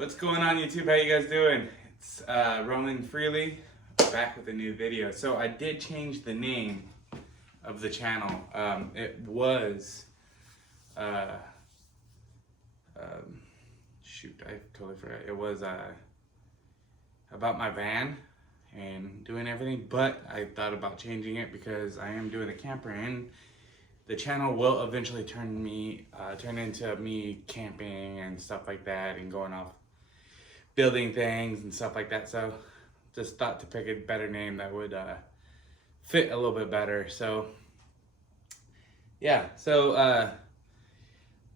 What's going on YouTube? How you guys doing? It's Roman Freely back with a new video. So I did change the name of the channel. It was shoot, I totally forgot. It was about my van and doing everything, but I thought about changing it because I am doing a camper and the channel will eventually turn into me camping and stuff like that and going off building things and stuff like that. So just thought to pick a better name that would fit a little bit better. So yeah, so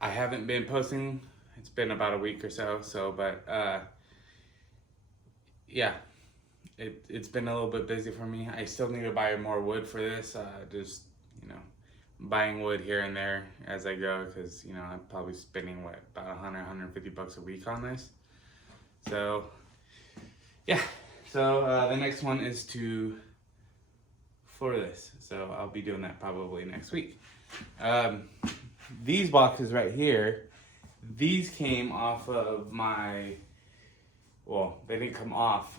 I haven't been posting. It's been about a week or so, but yeah, it's been a little bit busy for me. I still need to buy more wood for this. Just, you know, buying wood here and there as I go, because, you know, I'm probably spending about $100-150 a week on this. So yeah, so the next one is to floor this, so I'll be doing that probably next week. These boxes right here, these came off of my, well, they didn't come off.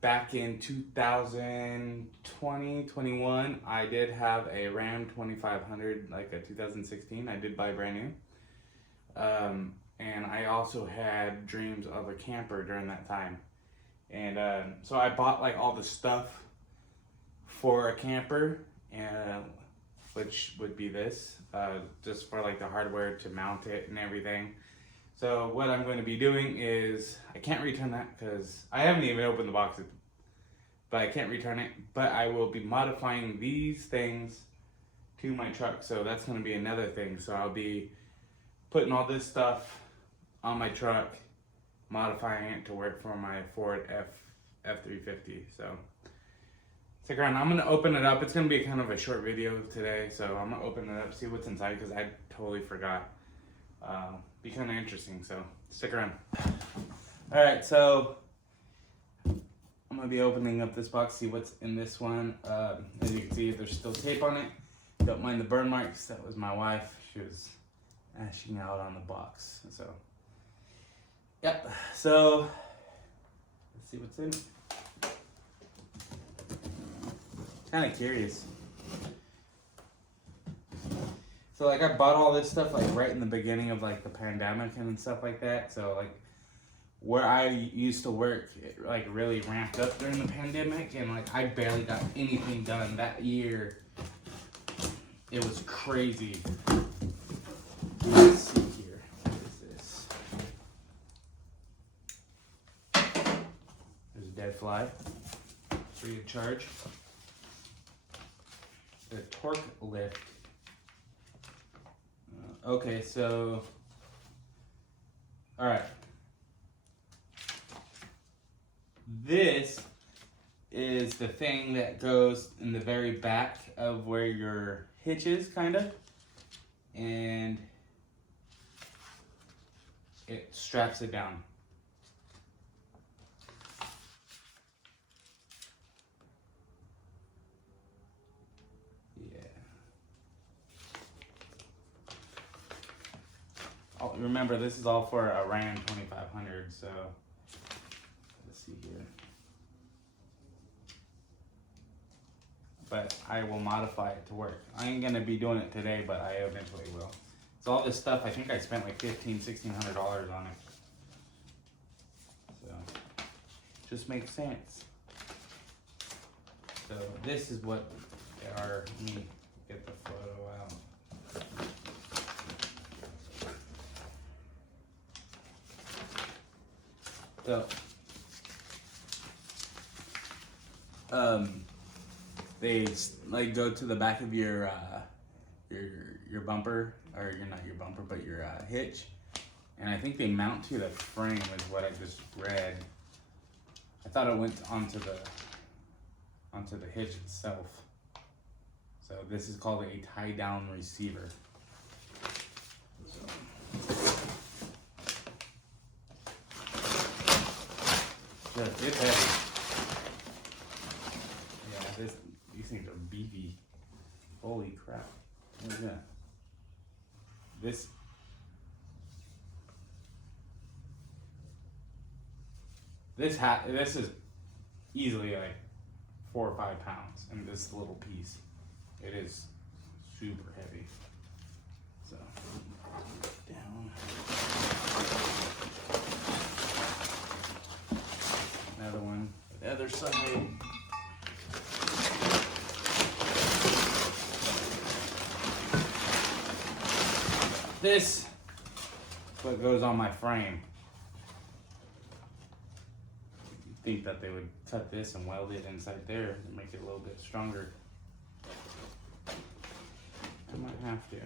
Back in 2020-21, I did have a Ram 2500, like a 2016. I did buy brand new. And I also had dreams of a camper during that time. And so I bought like all the stuff for a camper, and which would be this, just for like the hardware to mount it and everything. So what I'm going to be doing is, I can't return that because I haven't even opened the box, but I can't return it. But I will be modifying these things to my truck, so that's going to be another thing. So I'll be putting all this stuff on my truck, modifying it to work for my Ford F350. So stick around. I'm going to open it up. It's going to be kind of a short video today, so I'm going to open it up, see what's inside, because I totally forgot. Be kind of interesting, so stick around. Alright, so I'm going to be opening up this box, see what's in this one. As you can see, there's still tape on it. Don't mind the burn marks. That was my wife. She was ashing out on the box. So yep, so let's see what's in it. Kind of curious. So like I bought all this stuff like right in the beginning of like the pandemic and stuff like that. So like where I used to work, it like really ramped up during the pandemic, and like I barely got anything done that year. It was crazy. Let's see here. What is this? There's a dead fly. Free of charge. The torque lift. Okay, so, all right. This is the thing that goes in the very back of where your hitch is, kind of, and it straps it down. Remember, this is all for a Ram 2500, so let's see here. But I will modify it to work. I ain't gonna be doing it today, but I eventually will. So all this stuff, I think I spent like $1,500-1,600 on it. So just makes sense. So this is what they are. Let me get the photo out. So, they like go to the back of your bumper, or not your bumper, but your hitch, and I think they mount to the frame is what I just read. I thought it went onto the hitch itself. So this is called a tie-down receiver. So. It's heavy. Yeah, these things are beefy. Holy crap. What is that? This This is easily like 4 or 5 pounds in this little piece. It is super heavy. So down. Another one. The other side. This is what goes on my frame. You'd think that they would cut this and weld it inside there and make it a little bit stronger. I might have to.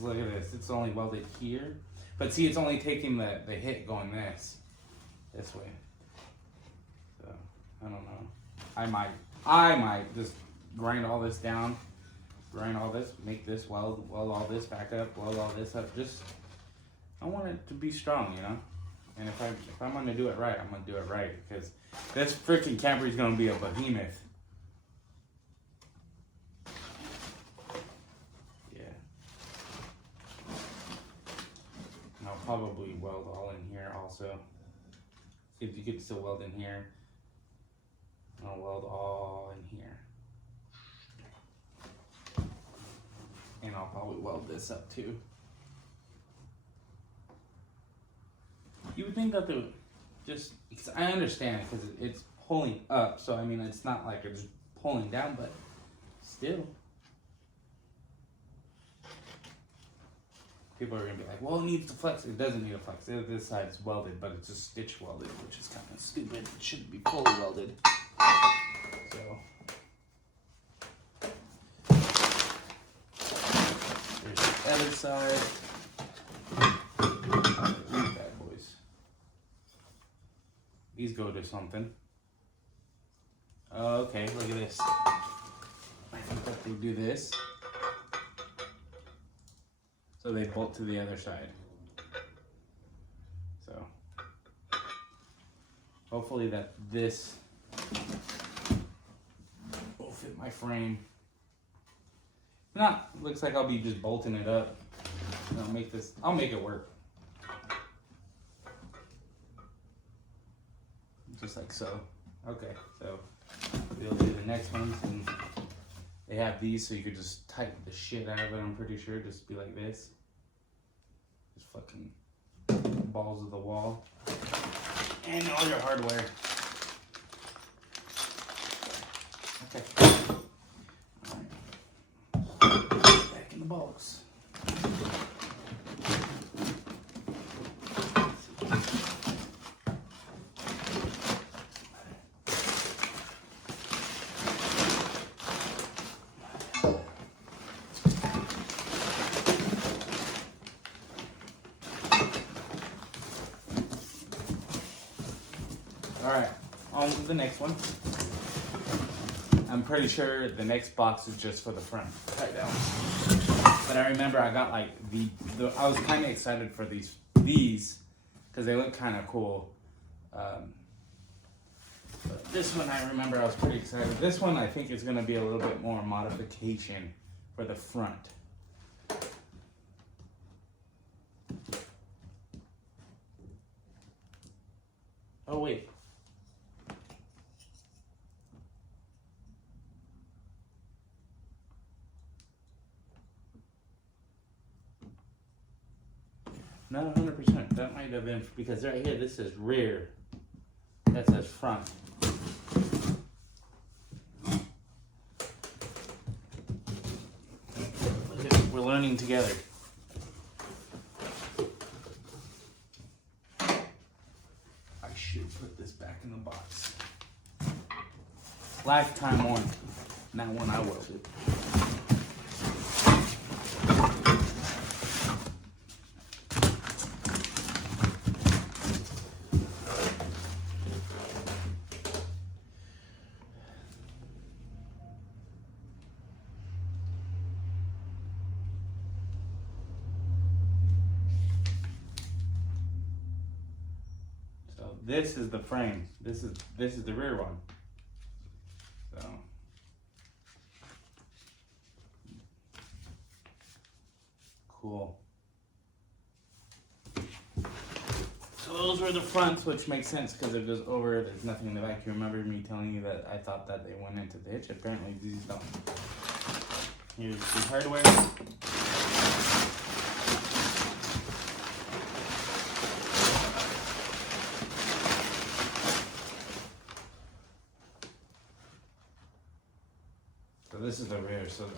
Look at this, it's only welded here. But see, it's only taking the hit going this way. So, I don't know. I might just grind all this down. Grind all this, make this, weld all this back up, weld all this up. Just, I want it to be strong, you know? And if I'm gonna do it right, I'm gonna do it right, because this freaking camper is gonna be a behemoth. Yeah. And I'll probably weld all in here also. See if you could still weld in here. I'll weld all in here. And I'll probably weld this up too. You would think that they would just, because I understand because it's pulling up, so I mean it's not like it's pulling down, but still. People are gonna be like, well, it needs to flex. It doesn't need to flex. This side's welded, but it's just stitch welded, which is kind of stupid. It shouldn't be fully welded. So. Other side. These bad boys. These go to something. Okay, look at this. I think that they do this. So they bolt to the other side. So hopefully that this will fit my frame. Not, looks like I'll be just bolting it up. And I'll make it work. Just like so. Okay, so we'll do the next ones, and they have these so you could just tighten the shit out of it, I'm pretty sure. Just be like this. Just fucking balls of the wall. And all your hardware. Okay. Back in the box. Alright, on to the next one. I'm pretty sure the next box is just for the front. Right down. But I remember I got like I was kind of excited for these because they look kind of cool. But this one I remember I was pretty excited. This one I think is going to be a little bit more modification for the front. Oh wait. Not 100%. That might have been because right here this says rear. That says front. Look at it. We're learning together. I should put this back in the box. Lifetime warranty. Not one I welded. This is the frame. This is the rear one. So cool. So those were the fronts, which makes sense because it goes over. There's nothing in the back. You remember me telling you that I thought that they went into the hitch. Apparently these don't. Here's the hardware. So this is the rear. So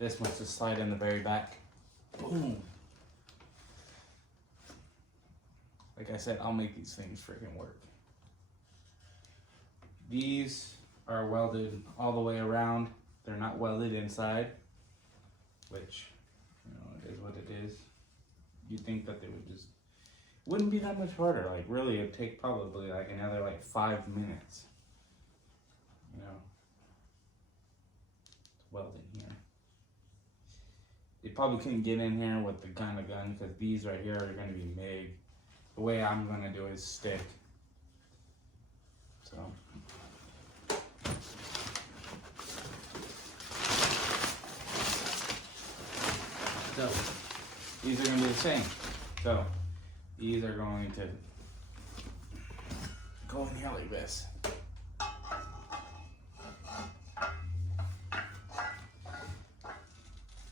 this must just slide in the very back. Boom. Like I said, I'll make these things freaking work. These are welded all the way around. They're not welded inside, which, you know, it is what it is. You'd think that they would just, wouldn't be that much harder. Like really, it'd take probably like another like 5 minutes, you know, to weld in here. They probably couldn't get in here with the kind of gun because these right here are going to be MIG. The way I'm going to do is stick. So. These are going to be the same. So these are going to go in here like this.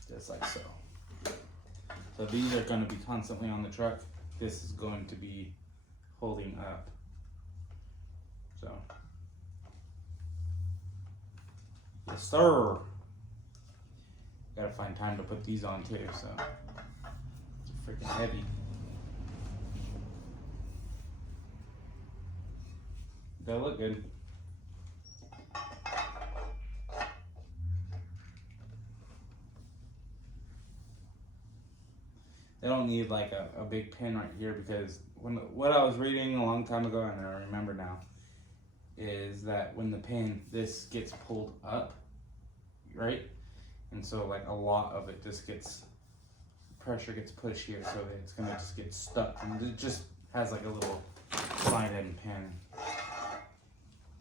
Just like so. So these are going to be constantly on the truck. This is going to be holding up. So, yes sir. Gotta find time to put these on too, so it's freaking heavy. They look good. They don't need like a big pin right here because what I was reading a long time ago, and I remember now, is that when the pin, this gets pulled up, right? And so like a lot of it just gets, pressure gets pushed here, so that it's gonna just get stuck. And it just has like a little slide-in pin,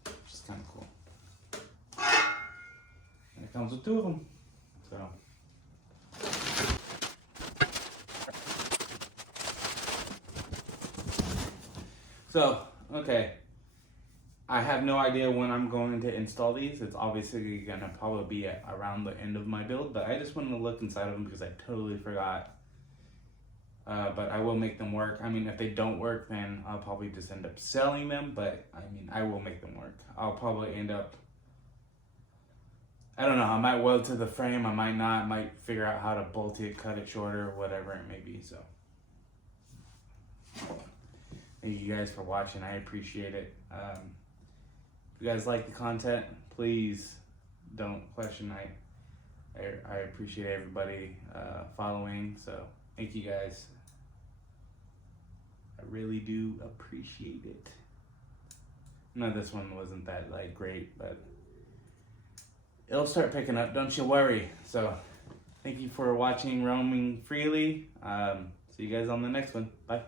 which is kind of cool. And it comes with 2 of them, so. So, okay, I have no idea when I'm going to install these. It's obviously going to probably be around the end of my build, but I just wanted to look inside of them because I totally forgot. But I will make them work. I mean, if they don't work, then I'll probably just end up selling them, but I mean, I will make them work. I'll probably end up, I don't know, I might weld to the frame, I might not, I might figure out how to bolt it, cut it shorter, whatever it may be, so. Thank you guys for watching. I appreciate it. If you guys like the content, please don't question. I appreciate everybody following. So thank you guys. I really do appreciate it. No, this one wasn't that like great, but it'll start picking up. Don't you worry. So thank you for watching Roaming Freely. See you guys on the next one. Bye.